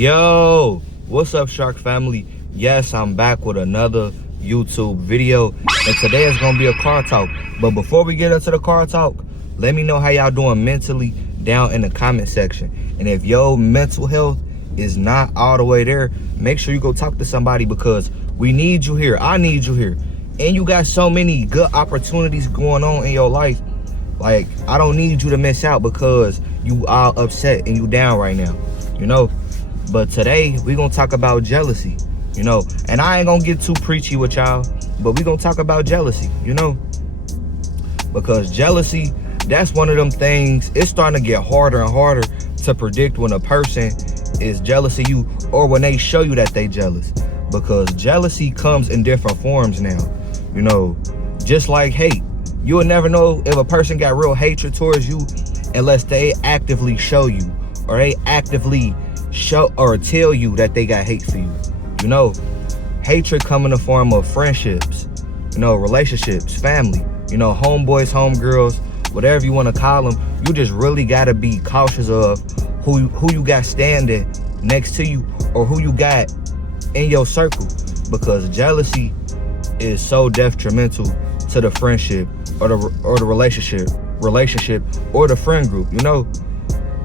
Yo, what's up, Shark family? Yes, I'm back with another YouTube video, and today is gonna be a car talk. But before we get into the car talk, let me know how y'all doing mentally down in the comment section. And if your mental health is not all the way there, make sure you go talk to somebody, because we need you here. I need you here. And you got so many good opportunities going on in your life. Like, I don't need you to miss out because you are upset and you down right now, you know. But today we gonna talk about jealousy, you know. And I ain't gonna get too preachy with y'all, but we gonna talk about jealousy, you know. Because jealousy, that's one of them things, it's starting to get harder and harder to predict when a person is jealous of you, or when they show you that they jealous. Because jealousy comes in different forms now, you know. Just like hate, you will never know if a person got real hatred towards you unless they actively show you, or they actively show or tell you that they got hate for you. You know, hatred come in the form of friendships, you know, relationships, family, you know, homeboys, homegirls, whatever you want to call them. You just really got to be cautious of who you got standing next to you, or who you got in your circle, because jealousy is so detrimental to the friendship or the relationship or the friend group, you know.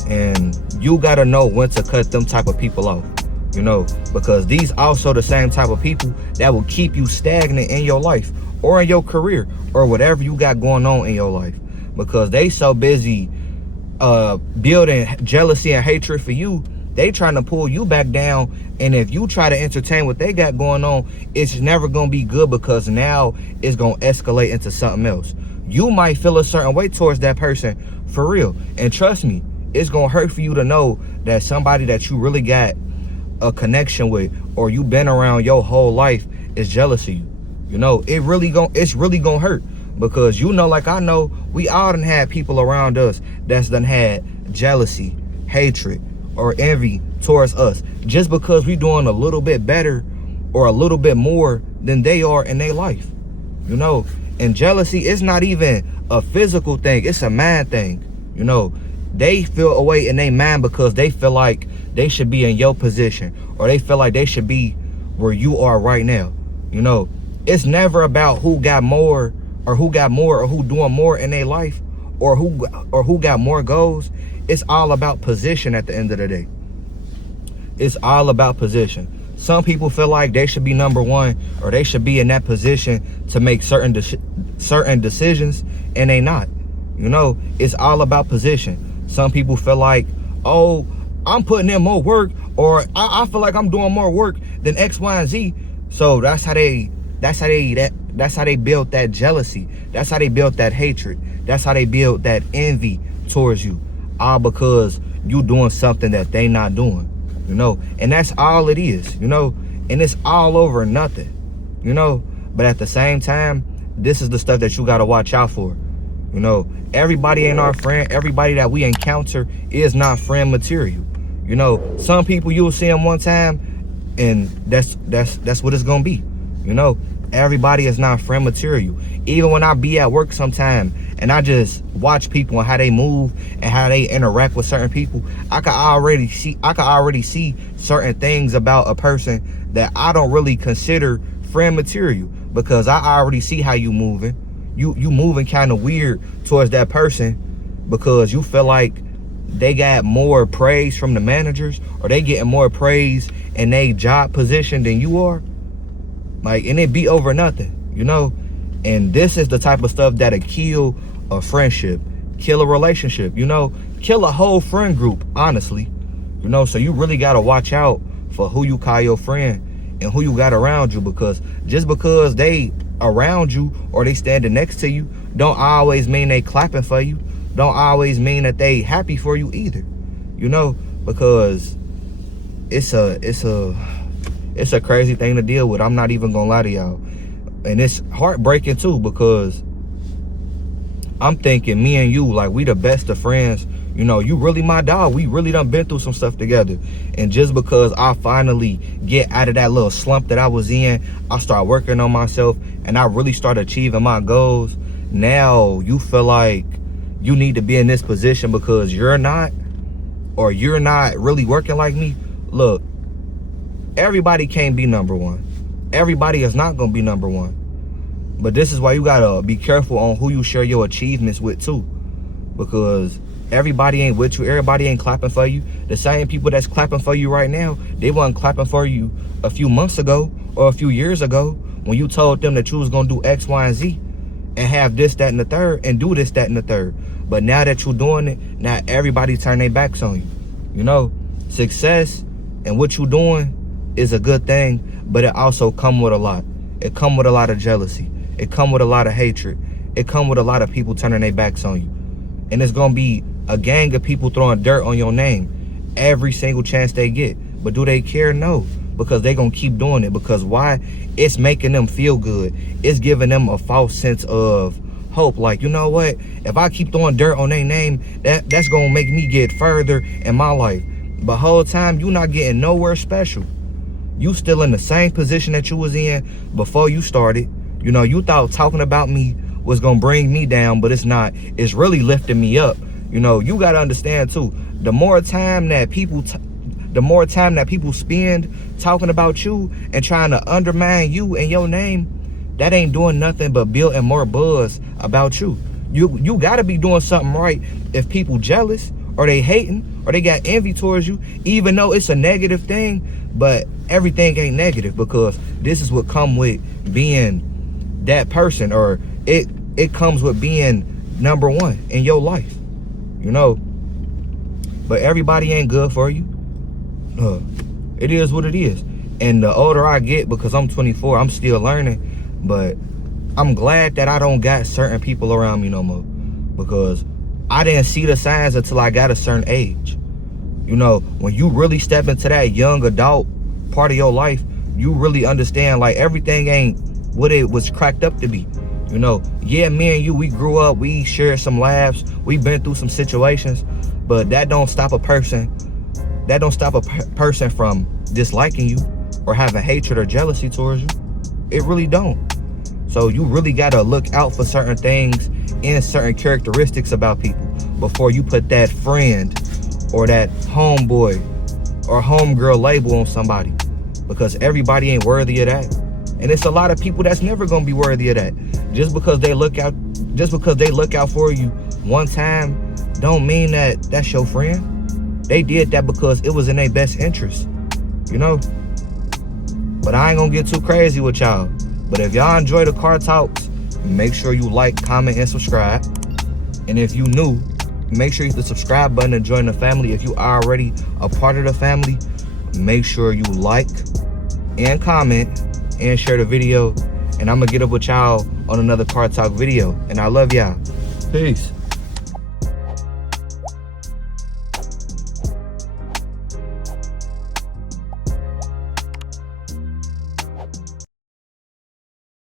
And you gotta know when to cut them type of people off, you know, because these also the same type of people that will keep you stagnant in your life or in your career or whatever you got going on in your life, because they so busy building jealousy and hatred for you. They trying to pull you back down, and if you try to entertain what they got going on, it's never gonna be good, because now it's gonna escalate into something else. You might feel a certain way towards that person for real, and trust me, it's gonna hurt for you to know that somebody that you really got a connection with, or you been around your whole life, is jealous of you. You know, it's really gonna hurt, because you know, like I know, we all done had people around us that's done had jealousy, hatred, or envy towards us, just because we doing a little bit better or a little bit more than they are in their life, you know. And jealousy is not even a physical thing, it's a mind thing, you know. They feel away in their mind because they feel like they should be in your position, or they feel like they should be where you are right now, you know. It's never about who got more, or who doing more in their life, or who got more goals. It's all about position at the end of the day. It's all about position. Some people feel like they should be number one, or they should be in that position to make certain decisions, and they not. You know, it's all about position. Some people feel like, oh, I'm putting in more work, or I feel like I'm doing more work than X, Y, and Z. So that's how they build that jealousy. That's how they build that hatred. That's how they build that envy towards you. All because you doing something that they not doing, you know. And that's all it is, you know. And it's all over nothing, you know. But at the same time, this is the stuff that you got to watch out for, you know. Everybody ain't our friend. Everybody that we encounter is not friend material, you know. Some people, you'll see them one time, and that's what it's gonna be, you know. Everybody is not friend material. Even when I be at work sometime and I just watch people and how they move and how they interact with certain people, I can already see certain things about a person that I don't really consider friend material, because I already see how you moving. You moving kind of weird towards that person because you feel like they got more praise from the managers, or they getting more praise in their job position than you are. Like, and it be over nothing, you know. And this is the type of stuff that'll kill a friendship, kill a relationship, you know, kill a whole friend group, honestly, you know. So you really got to watch out for who you call your friend and who you got around you, because just because they around you or they standing next to you don't always mean they clapping for you, don't always mean that they happy for you either, you know. Because it's a crazy thing to deal with. I'm not even gonna lie to y'all. And it's heartbreaking too, because I'm thinking me and you, like, we the best of friends, you know. You really my dog. We really done been through some stuff together. And just because I finally get out of that little slump that I was in, I start working on myself and I really start achieving my goals, now you feel like you need to be in this position because you're not, or you're not really working like me. Look, everybody can't be number one. Everybody is not gonna be number one. But this is why you gotta be careful on who you share your achievements with too. Because everybody ain't with you. Everybody ain't clapping for you. The same people that's clapping for you right now, they wasn't clapping for you a few months ago or a few years ago when you told them that you was gonna do X, Y, and Z and have this, that, and the third and do this, that, and the third. But now that you're doing it, now everybody turn their backs on you. You know, success and what you're doing is a good thing, but it also come with a lot. It come with a lot of jealousy. It come with a lot of hatred. It come with a lot of people turning their backs on you. And it's gonna be a gang of people throwing dirt on your name every single chance they get. But do they care? No, because they gonna keep doing it. Because why? It's making them feel good. It's giving them a false sense of hope. Like, you know what? If I keep throwing dirt on their name, that's gonna make me get further in my life. But whole time, you not getting nowhere special. You still in the same position that you was in before you started. You know, you thought talking about me was gonna bring me down, but it's not. It's really lifting me up. You know, you gotta understand too, the more time that people spend talking about you and trying to undermine you and your name, that ain't doing nothing but building more buzz about you. You gotta be doing something right if people jealous or they hating or they got envy towards you, even though it's a negative thing. But everything ain't negative, because this is what come with being that person, or it comes with being number one in your life, you know. But everybody ain't good for you. It is what it is. And the older I get, because I'm 24, I'm still learning, but I'm glad that I don't got certain people around me no more, because I didn't see the signs until I got a certain age. You know, when you really step into that young adult part of your life, you really understand like everything ain't what it was cracked up to be. You know, yeah, me and you, we grew up, we shared some laughs, we've been through some situations, but that don't stop a person from disliking you or having hatred or jealousy towards you. It really don't. So you really gotta look out for certain things and certain characteristics about people before you put that friend or that homeboy or homegirl label on somebody, because everybody ain't worthy of that. And it's a lot of people that's never gonna be worthy of that. Just because they look out for you one time, don't mean that that's your friend. They did that because it was in their best interest, you know. But I ain't gonna get too crazy with y'all. But if y'all enjoy the car talks, make sure you like, comment, and subscribe. And if you new, make sure you hit the subscribe button and join the family. If you are already a part of the family, make sure you like and comment and share the video. And I'm gonna get up with y'all on another car talk video. And I love y'all. Peace.